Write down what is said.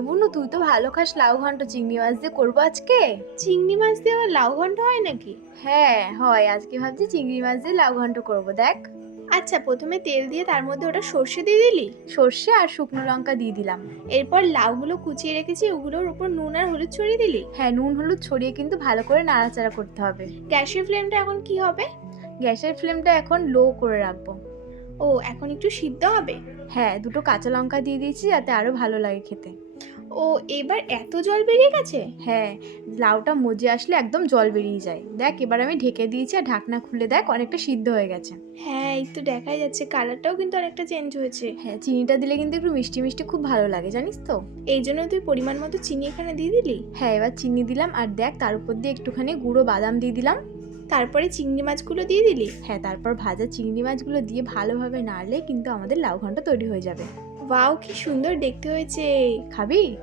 বুনু, তুই তো ভালো খাস লাউ ঘন্ট, চিংড়ি মাছ দিয়ে করবো আজকে। চিংড়ি মাছ দিয়ে আবার লাউ ঘন্ট হয় নাকি? হ্যাঁ হয়, আজকে ভাবছি চিংড়ি মাছ দিয়ে লাউ ঘন্ট করবো। দেখ, আচ্ছা, প্রথমে তেল দিয়ে তার মধ্যে ওটা সর্ষে দিয়ে দিলি। সর্ষে আর শুকনো লঙ্কা দিয়ে দিলাম। এরপর লাউগুলো কুচিয়ে রেখেছি ওগুলোর উপর নুন আর হলুদ ছড়িয়ে দিলি। হ্যাঁ, নুন হলুদ ছড়িয়ে কিন্তু ভালো করে নাড়াচাড়া করতে হবে। গ্যাসের ফ্লেমটা এখন কি হবে? গ্যাসের ফ্লেমটা এখন লো করে রাখবো। ও, এখন একটু সিদ্ধ হবে। হ্যাঁ, দুটো কাঁচা লঙ্কা দিয়ে দিয়েছি যাতে আরো ভালো লাগে খেতে। ও, এবার এত জল বেরিয়ে গেছে? হ্যাঁ, লাউটা মজে আসলে একদম জল বেরিয়ে যায়। দেখ, এবার আমি ঢেকে দিয়েছি আর ঢাকনা খুলে দেখ অনেকটা সিদ্ধ হয়ে গেছে। হ্যাঁ, এই তো দেখাই যাচ্ছে, কালারটাও কিন্তু অনেকটা চেঞ্জ হয়েছে। হ্যাঁ, চিনিটা দিলে কিন্তু একটু মিষ্টি মিষ্টি খুব ভালো লাগে, জানিস তো। এই জন্য তুই পরিমাণ মতো চিনি এখানে দিয়ে দিলি। হ্যাঁ, এবার চিনি দিলাম আর দেখ তার উপর দিয়ে একটুখানি গুঁড়ো বাদাম দিয়ে দিলাম। তারপরে চিংড়ি মাছগুলো দিয়ে দিলি। হ্যাঁ, তারপর ভাজা চিংড়ি মাছগুলো দিয়ে ভালোভাবে নাড়লে কিন্তু আমাদের লাউ ঘন্ট তৈরি হয়ে যাবে। ওয়াও, কি সুন্দর দেখতে হয়েছে। খাবি?